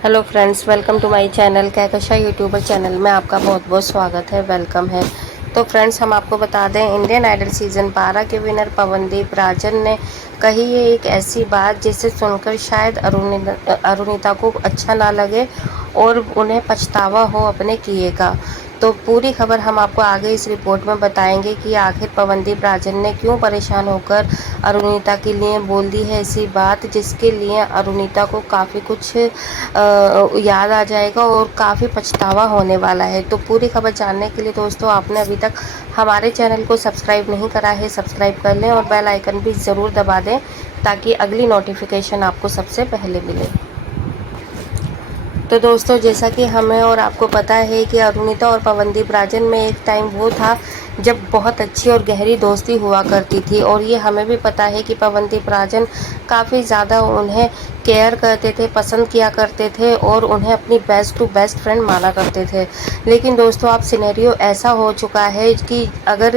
Hello friends, welcome to my channel Kahkasha YouTuber channel में आपका बहुत बहुत स्वागत है, वेलकम है। तो फ्रेंड्स, हम आपको बता दें, इंडियन आइडल सीज़न 12 के विनर पवनदीप राजन ने कही है एक ऐसी बात जिसे सुनकर शायद अरुणिता को अच्छा ना लगे और उन्हें पछतावा हो अपने किए का। तो पूरी खबर हम आपको आगे इस रिपोर्ट में बताएंगे कि आखिर पवनदीप राजन ने क्यों परेशान होकर अरुणिता के लिए बोल दी है ऐसी बात जिसके लिए अरुणिता को काफ़ी कुछ याद आ जाएगा और काफ़ी पछतावा होने वाला है। तो पूरी खबर जानने के लिए दोस्तों, आपने अभी तक हमारे चैनल को सब्सक्राइब नहीं करा है, सब्सक्राइब कर लें और बेल आइकन भी ज़रूर दबा दें ताकि अगली नोटिफिकेशन आपको सबसे पहले मिले। तो दोस्तों, जैसा कि हमें और आपको पता है कि अरुणिता और पवनदीप राजन में एक टाइम वो था जब बहुत अच्छी और गहरी दोस्ती हुआ करती थी, और ये हमें भी पता है कि पवनदीप राजन काफ़ी ज़्यादा उन्हें केयर करते थे, पसंद किया करते थे और उन्हें अपनी बेस्ट टू बेस्ट फ्रेंड माना करते थे। लेकिन दोस्तों, अब सिनेरियो ऐसा हो चुका है कि अगर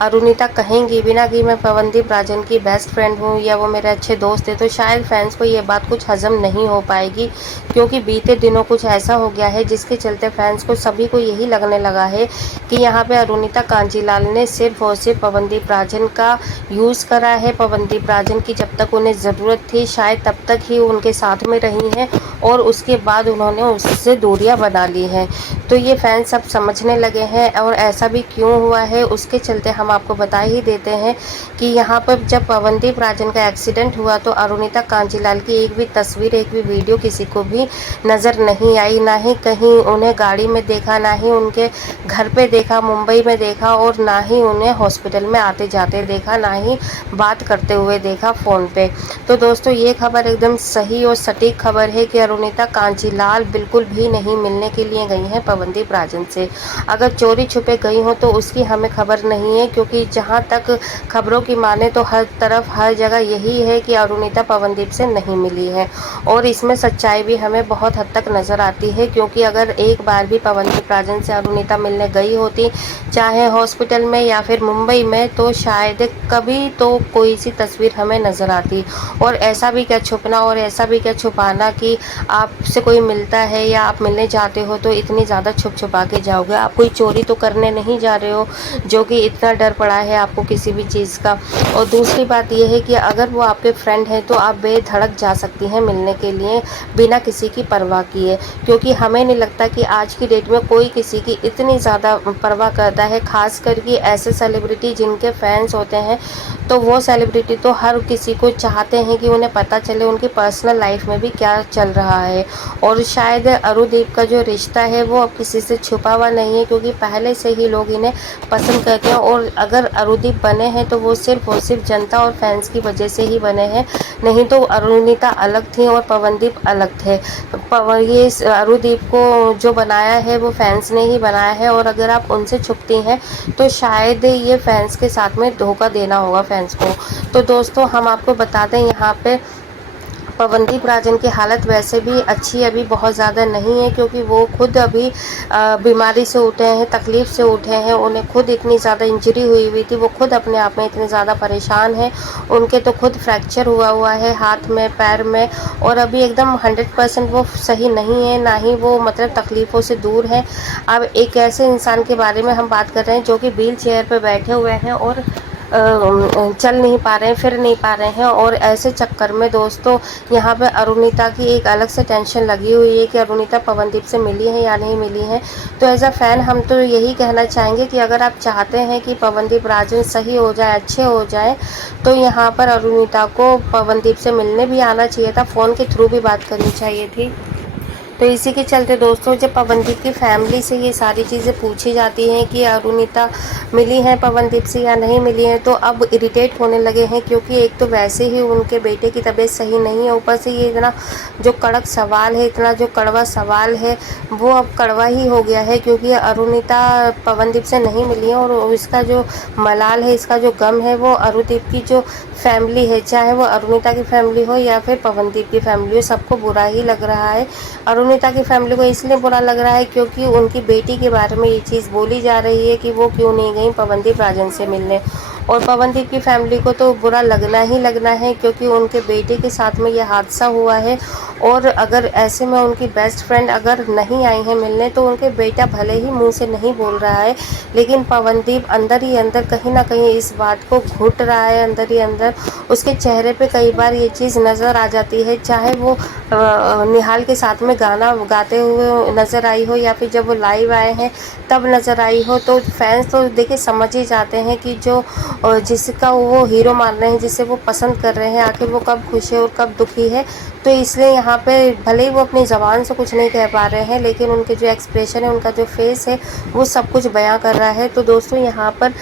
अरुणिता कहेंगी बिना कि मैं पवनदीप राजन की बेस्ट फ्रेंड हूँ या वो मेरे अच्छे दोस्त हैं, तो शायद फैंस को ये बात कुछ हजम नहीं हो पाएगी, क्योंकि बीते दिनों कुछ ऐसा हो गया है जिसके चलते फैंस को सभी को यही लगने लगा है कि यहाँ पे अरुणिता कांजीलाल ने सिर्फ और सिर्फ पवनदीप राजन का यूज़ करा है। पवनदीप राजन की जब तक उन्हें ज़रूरत थी शायद तब तक ही उनके साथ में रही हैं और उसके बाद उन्होंने उससे दूरियां बना ली हैं। तो ये फैंस सब समझने लगे हैं, और ऐसा भी क्यों हुआ है उसके चलते हम आपको बता ही देते हैं कि यहाँ पर जब पवनदीप राजन का एक्सीडेंट हुआ तो अरुणिता कांजीलाल की एक भी तस्वीर, एक भी वीडियो किसी को भी नज़र नहीं आई। ना ही कहीं उन्हें गाड़ी में देखा, ना ही उनके घर पे देखा, मुंबई में देखा, और ना ही उन्हें हॉस्पिटल में आते जाते देखा, ना ही बात करते हुए देखा फ़ोन पे। तो दोस्तों, ये खबर एकदम सही और सटीक खबर है कि अरुणिता कांजीलाल बिल्कुल भी नहीं मिलने के लिए गई हैं पवनदीप राजन से। अगर चोरी छुपे गई हो तो उसकी हमें खबर नहीं है, क्योंकि जहाँ तक खबरों की माने तो हर तरफ हर जगह यही है कि अरुणिता पवनदीप से नहीं मिली है, और इसमें सच्चाई भी हमें बहुत हद तक नज़र आती है। क्योंकि अगर एक बार भी पवनदीप राजन से अरुणिता मिलने गई होती, चाहे हॉस्पिटल में या फिर मुंबई में, तो शायद कभी तो कोई सी तस्वीर हमें नज़र आती। और ऐसा भी क्या छुपना और ऐसा भी क्या छुपाना कि आपसे कोई मिलता है या आप मिलने जाते हो तो इतनी ज़्यादा छुप छुपा के जाओगे। आप कोई चोरी तो करने नहीं जा रहे हो जो कि इतना डर पड़ा है आपको किसी भी चीज़ का। और दूसरी बात यह है कि अगर वो आपके फ्रेंड हैं तो आप बेधड़क जा सकती हैं मिलने के लिए बिना किसी की परवाह किए, क्योंकि हमें नहीं लगता कि आज की डेट में कोई किसी की इतनी ज़्यादा परवाह करता है। खास करके ऐसे सेलिब्रिटी जिनके फैंस होते हैं, तो वो सेलिब्रिटी तो हर किसी को चाहते हैं कि उन्हें पता चले उनकी पर्सनल लाइफ में भी क्या चल रहा है। और शायद अरुदीप का जो रिश्ता है वो अब किसी से छुपा हुआ नहीं है, क्योंकि पहले से ही लोग इन्हें पसंद करते हैं। और अगर अरुदीप बने हैं तो वो सिर्फ और सिर्फ जनता और फैंस की वजह से ही बने हैं, नहीं तो अरुणिता अलग थी और पवनदीप अलग थे। ये अरुदीप को जो बनाया है वो फैंस ने ही बनाया है, और अगर आप उनसे छुपती हैं तो शायद ये फैंस के साथ में धोखा देना होगा फैंस को। तो दोस्तों, हम आपको बता दें, यहाँ पे पवनदीप राजन की हालत वैसे भी अच्छी अभी बहुत ज़्यादा नहीं है, क्योंकि वो खुद अभी बीमारी से उठे हैं, तकलीफ़ से उठे हैं। उन्हें खुद इतनी ज़्यादा इंजरी हुई थी, वो खुद अपने आप में इतने ज़्यादा परेशान हैं। उनके तो खुद फ्रैक्चर हुआ हुआ है हाथ में, पैर में, और अभी एकदम 100% वो सही नहीं है, ना ही वो मतलब तकलीफ़ों से दूर है। अब एक ऐसे इंसान के बारे में हम बात कर रहे हैं जो कि व्हील चेयर पर बैठे हुए हैं और चल नहीं पा रहे हैं, फिर नहीं पा रहे हैं। और ऐसे चक्कर में दोस्तों, यहाँ पे अरुणिता की एक अलग से टेंशन लगी हुई है कि अरुणिता पवनदीप से मिली है या नहीं मिली है। तो एज अ फैन हम तो यही कहना चाहेंगे कि अगर आप चाहते हैं कि पवनदीप राजन सही हो जाए, अच्छे हो जाए, तो यहाँ पर अरुणिता को पवनदीप से मिलने भी आना चाहिए था, फ़ोन के थ्रू भी बात करनी चाहिए थी। तो इसी के चलते दोस्तों, जब पवनदीप की फैमिली से ये सारी चीज़ें पूछी जाती हैं कि अरुणिता मिली हैं पवनदीप से या नहीं मिली हैं, तो अब इरिटेट होने लगे हैं, क्योंकि एक तो वैसे ही उनके बेटे की तबीयत सही नहीं है, ऊपर से ये इतना जो कड़क सवाल है, इतना जो कड़वा सवाल है, वो अब कड़वा ही हो गया है। क्योंकि अरुणिता पवनदीप से नहीं मिली है, और इसका जो मलाल है, इसका जो गम है, वो अरुदीप की जो फैमिली है, चाहे वो अरुणिता की फैमिली हो या फिर पवनदीप की फैमिली हो, सबको बुरा ही लग रहा है। अरुणिता की फैमिली को इसलिए बुरा लग रहा है क्योंकि उनकी बेटी के बारे में ये चीज़ बोली जा रही है कि वो क्यों नहीं गई पवनदीप राजन से मिलने। और पवनदीप की फैमिली को तो बुरा लगना ही लगना है, क्योंकि उनके बेटे के साथ में ये हादसा हुआ है। और अगर ऐसे में उनकी बेस्ट फ्रेंड अगर नहीं आई है मिलने, तो उनके बेटा भले ही मुंह से नहीं बोल रहा है, लेकिन पवनदीप अंदर ही अंदर कहीं ना कहीं इस बात को घुट रहा है। अंदर ही अंदर उसके चेहरे पे कई बार ये चीज़ नज़र आ जाती है, चाहे वो निहाल के साथ में गाना गाते हुए नज़र आई हो, या फिर जब वो लाइव आए हैं तब नज़र आई हो। तो फैंस तो देखिए समझ ही जाते हैं कि जो जिसका वो हीरो मान रहे हैं, जिसे वो पसंद कर रहे हैं, आखिर वो कब खुश है और कब दुखी है। तो इसलिए यहाँ पे भले ही वो अपनी ज़बान से कुछ नहीं कह पा रहे हैं, लेकिन उनके जो एक्सप्रेशन है, उनका जो फेस है, वो सब कुछ बयां कर रहा है। तो दोस्तों यहाँ पर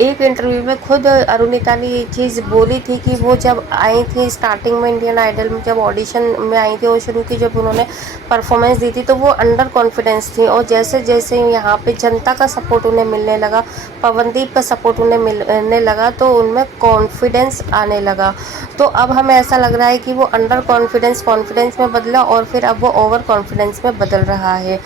एक इंटरव्यू में खुद अरुणिता ने ये चीज़ बोली थी कि वो जब आई थी स्टार्टिंग में इंडियन आइडल में, जब ऑडिशन में आई थी और शुरू की जब उन्होंने परफॉर्मेंस दी थी, तो वो अंडर कॉन्फिडेंस थी। और जैसे जैसे यहाँ पे जनता का सपोर्ट उन्हें मिलने लगा, पवनदीप का सपोर्ट उन्हें मिलने लगा, तो उनमें कॉन्फिडेंस आने लगा। तो अब हमें ऐसा लग रहा है कि वो अंडर कॉन्फिडेंस में बदला, और फिर अब वो ओवर कॉन्फिडेंस में बदल रहा है।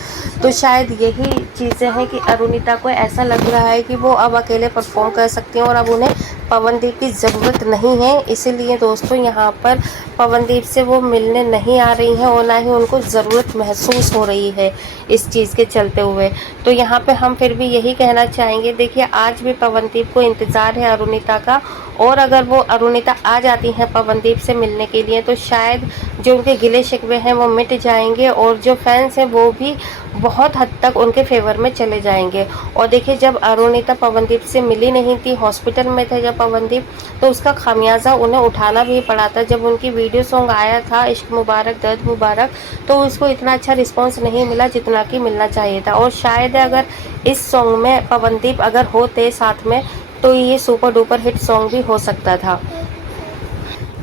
तो शायद यही चीज़ें हैं कि अरुणिता को ऐसा लग रहा है कि वो अब अकेले परफॉर्म कर सकती हैं, और अब उन्हें पवनदीप की ज़रूरत नहीं है। इसीलिए दोस्तों यहाँ पर पवनदीप से वो मिलने नहीं आ रही हैं, और ना ही उनको ज़रूरत महसूस हो रही है इस चीज़ के चलते हुए। तो यहाँ पे हम फिर भी यही कहना चाहेंगे, देखिए आज भी पवनदीप को इंतज़ार है अरुणिता का, और अगर वो अरुणिता आ जाती हैं पवनदीप से मिलने के लिए, तो शायद जो उनके गिले शिकवे हैं वो मिट जाएंगे, और जो फैंस हैं वो भी बहुत हद तक उनके फेवर में चले जाएंगे। और देखिए जब अरुणिता पवनदीप से मिली नहीं थी, हॉस्पिटल में थे जब पवनदीप, तो उसका खामियाजा उन्हें उठाना भी पड़ा था। जब उनकी वीडियो सॉन्ग आया था इश्क मुबारक दर्द मुबारक, तो उसको इतना अच्छा रिस्पॉन्स नहीं मिला जितना कि मिलना चाहिए था। और शायद अगर इस सॉन्ग में पवनदीप अगर होते साथ में, तो ये सुपर डुपर हिट सॉन्ग भी हो सकता था।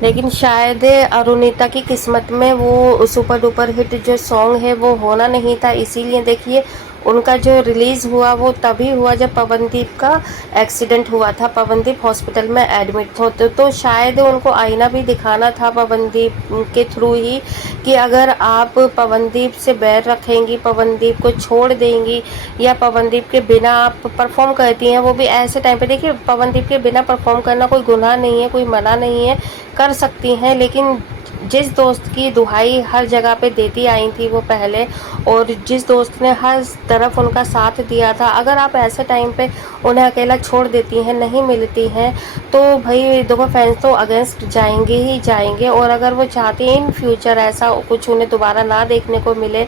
लेकिन शायद अरुणिता की किस्मत में वो सुपर डुपर हिट जो सॉन्ग है वो होना नहीं था। इसीलिए देखिए उनका जो रिलीज़ हुआ वो तभी हुआ जब पवनदीप का एक्सीडेंट हुआ था, पवनदीप हॉस्पिटल में एडमिट थे। तो शायद उनको आईना भी दिखाना था पवनदीप के थ्रू ही, कि अगर आप पवनदीप से बैर रखेंगी, पवनदीप को छोड़ देंगी, या पवनदीप के बिना आप परफॉर्म करती हैं, वो भी ऐसे टाइम पे। देखिए पवनदीप के बिना परफॉर्म करना कोई गुनाह नहीं है, कोई मना नहीं है, कर सकती हैं। लेकिन जिस दोस्त की दुहाई हर जगह पे देती आई थी वो पहले, और जिस दोस्त ने हर तरफ उनका साथ दिया था, अगर आप ऐसे टाइम पे उन्हें अकेला छोड़ देती हैं, नहीं मिलती हैं, तो भाई देखो फैंस तो अगेंस्ट जाएंगे ही जाएंगे। और अगर वो चाहते हैं इन फ्यूचर ऐसा कुछ उन्हें दोबारा ना देखने को मिले,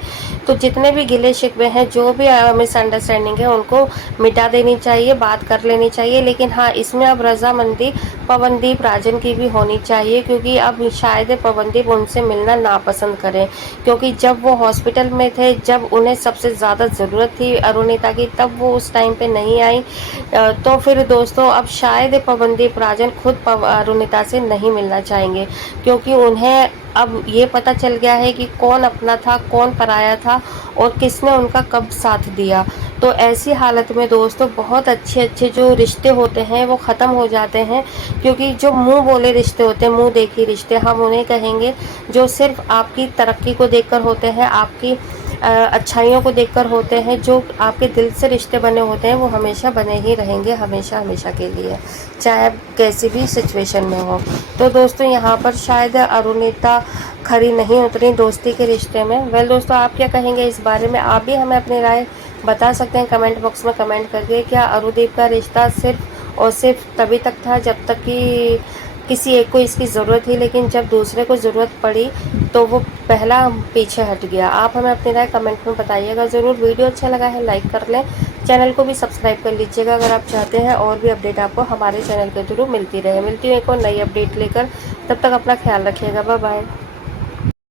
तो जितने भी गिले शिकवे हैं, जो भी मिसअंडरस्टैंडिंग है, उनको मिटा देनी चाहिए, बात कर लेनी चाहिए। लेकिन हाँ, इसमें अब रजामंदी पवनदीप राजन की भी होनी चाहिए, क्योंकि अब शायद पवनदीप उनसे मिलना नापसंद करें, क्योंकि जब वो हॉस्पिटल में थे, जब उन्हें सबसे ज़्यादा ज़रूरत थी अरुणिता की, तब वो उस टाइम पे नहीं आई। तो फिर दोस्तों अब शायद पवनदीप राजन खुद अरुणिता से नहीं मिलना चाहेंगे, क्योंकि उन्हें अब ये पता चल गया है कि कौन अपना था, कौन पराया था, और किसने उनका कब साथ दिया। तो ऐसी हालत में दोस्तों बहुत अच्छे अच्छे जो रिश्ते होते हैं वो ख़त्म हो जाते हैं, क्योंकि जो मुंह बोले रिश्ते होते हैं, मुंह देखी रिश्ते हम उन्हें कहेंगे, जो सिर्फ आपकी तरक्की को देखकर होते हैं, आपकी अच्छाइयों को देखकर होते हैं, जो आपके दिल से रिश्ते बने होते हैं, वो हमेशा बने ही रहेंगे, हमेशा हमेशा के लिए, चाहे कैसी भी सिचुएशन में हो। तो दोस्तों यहाँ पर शायद अरुणिता खरी नहीं उतरी दोस्ती के रिश्ते में। वेल दोस्तों, आप क्या कहेंगे इस बारे में? आप भी हमें अपनी राय बता सकते हैं कमेंट बॉक्स में कमेंट करके। क्या अरुदीप का रिश्ता सिर्फ और सिर्फ तभी तक था जब तक कि किसी एक को इसकी ज़रूरत थी, लेकिन जब दूसरे को ज़रूरत पड़ी तो वो पहला पीछे हट गया? आप हमें अपनी राय कमेंट में बताइएगा ज़रूर। वीडियो अच्छा लगा है लाइक कर लें, चैनल को भी सब्सक्राइब कर लीजिएगा अगर आप चाहते हैं और भी अपडेट आपको हमारे चैनल के थ्रू मिलती रहे। मिलती हूँ एक और नई अपडेट लेकर, तब तक अपना ख्याल रखिएगा। Bye bye.